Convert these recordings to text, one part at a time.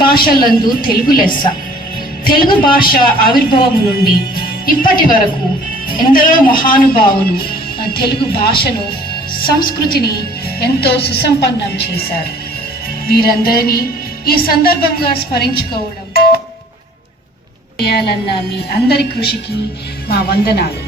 భాషలందు తెలుగు లెస్స. తెలుగు భాష ఆవిర్భావం నుండి ఇప్పటి వరకు ఎందరో మహానుభావులు తెలుగు భాషను, సంస్కృతిని ఎంతో సుసంపన్నం చేశారు. వీరందరినీ ఈ సందర్భంగా స్మరించుకోవడం చేయాలన్న మీ అందరి కృషికి మా వందనాలు.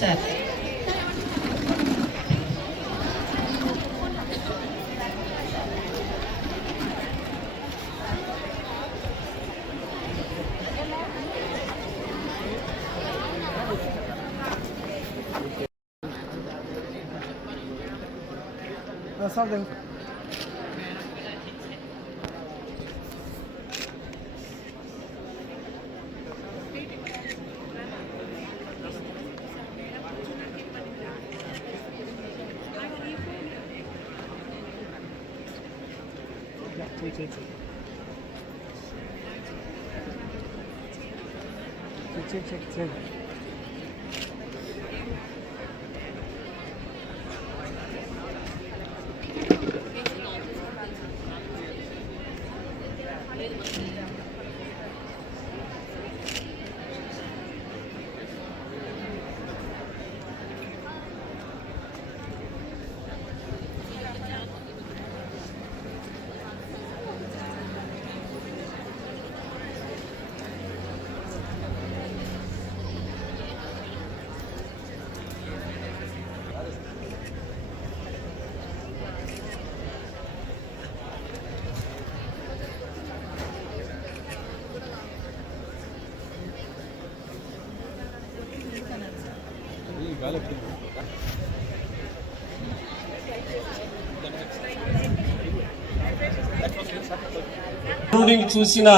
Sir something. చూసిన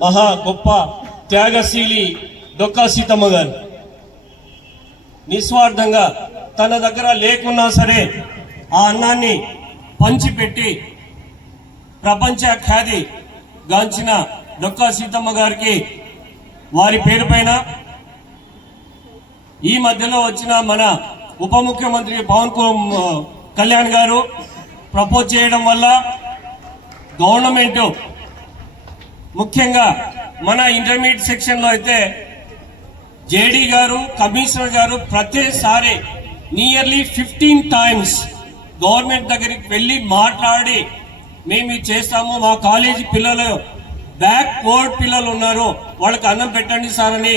మహా గొప్ప త్యాగశీలి డొక్కా సీతమ్మ గారు నిస్వార్థంగా తన దగ్గర లేకున్నా సరే ఆ అన్నాన్ని పంచిపెట్టి ప్రపంచ ఖ్యాతి గాంచిన డొక్కా సీతమ్మ గారికి వారి పేరు పైన ఈ మధ్యలో వచ్చిన మన ఉప ముఖ్యమంత్రి పవన్ కళ్యాణ్ గారు ప్రపోజ్ చేయడం వల్ల గవర్నమెంట్ ముఖ్యంగా మన ఇంటర్మీడియట్ సెక్షన్ లో అయితే జేడీ గారు కమిషనర్ గారు ప్రతిసారి నియర్లీ 15 times గవర్నమెంట్ దగ్గరికి వెళ్ళి మాట్లాడి మేము ఇది చేస్తాము, మా కాలేజీ పిల్లలు బ్యాక్వర్డ్ పిల్లలు ఉన్నారు వాళ్ళకి అన్నం పెట్టండి సార్ అని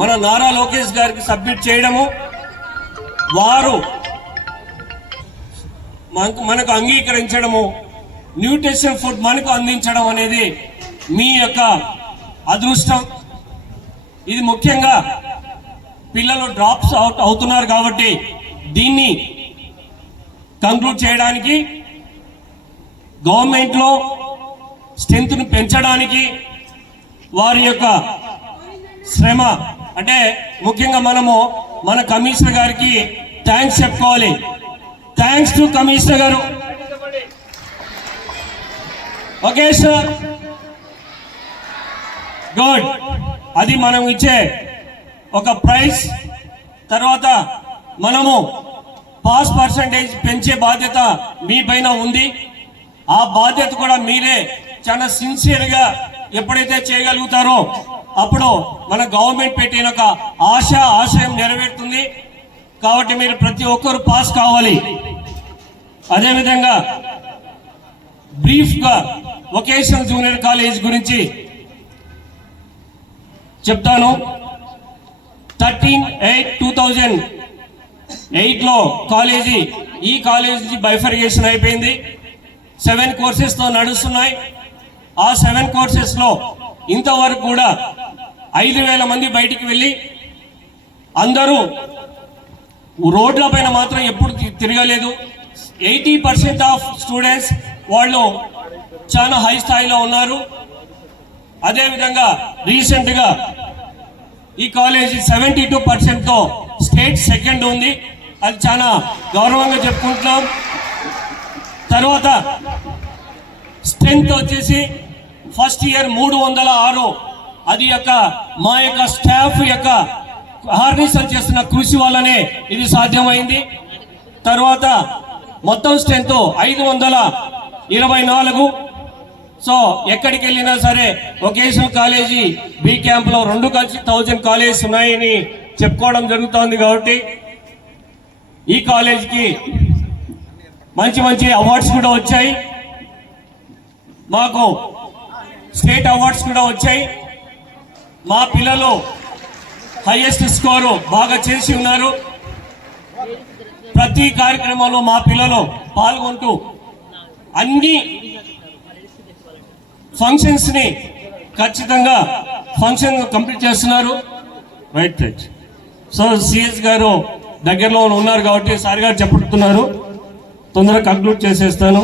మన నారా లోకేష్ గారికి సబ్మిట్ చేయడము, వారు మనకు అంగీకరించడము, న్యూట్రిషన్ ఫుడ్ మనకు అందించడం అనేది మీ యొక్క అదృష్టం. ఇది ముఖ్యంగా పిల్లలు డ్రాప్స్ అవుట్ అవుతున్నారు కాబట్టి దీన్ని కంక్లూడ్ చేయడానికి గవర్నమెంట్ లో స్ట్రెంత్ ను పెంచడానికి వారి యొక్క శ్రమ అంటే ముఖ్యంగా మనము మన కమిషనర్ గారికి థ్యాంక్స్ చెప్పుకోవాలి. థ్యాంక్స్ టు కమిషనర్ గారు. Okay sir, good. అది మనం ఇచ్చే ఒక ప్రైజ్. తర్వాత మనము పాస్ పర్సంటేజ్ పెంచే బాధ్యత మీ పైన ఉంది. ఆ బాధ్యత కూడా మీరే చాలా సిన్సియర్ గా ఎప్పుడైతే చేయగలుగుతారో అప్పుడు మన గవర్నమెంట్ పెట్టిన ఒక ఆశయం నెరవేరుతుంది. కాబట్టి మీరు ప్రతి ఒక్కరు పాస్ కావాలి. అదేవిధంగా బ్రీఫ్ గా వొకేషనల్ జూనియర్ కాలేజ్ గురించి చెప్తాను. 13/8/2008 లో ఈ కాలేజీ బైఫర్గేషన్ అయిపోయింది. 7 కోర్సెస్ తో నడుస్తున్నాయి. ఆ 7 కోర్సెస్ లో ఇంతవరకు కూడా 5,000 మంది బయటికి వెళ్ళి అందరూ రోడ్ల పైన మాత్రం ఎప్పుడు తిరగలేదు. 80% ఆఫ్ స్టూడెంట్స్ వాళ్ళు చాలా హై స్థాయిలో ఉన్నారు. అదేవిధంగా రీసెంట్ గా ఈ కాలేజీ 72% తో స్టేట్ సెకండ్ ఉంది. అది చాలా గౌరవంగా చెప్పుకుంటున్నాం. తర్వాత స్ట్రెంత్ వచ్చేసి ఫస్ట్ ఇయర్ 306. అది మా యొక్క స్టాఫ్ యొక్క హార్నిసల్ చేస్తున్న కృషి వల్లనే ఇది సాధ్యమైంది. తర్వాత మొత్తం స్ట్రెంత్ 524. సో ఎక్కడికి వెళ్ళినా సరే వొకేషనల్ కాలేజీ బి క్యాంప్ లో 2 కలిసి 1000 కాలేజెస్ ఉన్నాయని చెప్పుకోవడం జరుగుతోంది. కాబట్టి ఈ కాలేజీకి మంచి మంచి అవార్డ్స్ కూడా వచ్చాయి. మాకు స్టేట్ అవార్డ్స్ కూడా వచ్చాయి. మా పిల్లలు హైయెస్ట్ స్కోరు బాగా చేసి ఉన్నారు. ప్రతి కార్యక్రమంలో మా పిల్లలు పాల్గొంటూ అన్ని ఫంక్షన్స్ ని ఖచ్చితంగా ఫంక్షన్ కంప్లీట్ చేస్తున్నారు. రైట్. సో సిఎస్ గారు దగ్గరలో ఉన్నారు కాబట్టి సార్ గారు చెప్పుతున్నారు. తొందరగా కంక్లూడ్ చేసేస్తాను.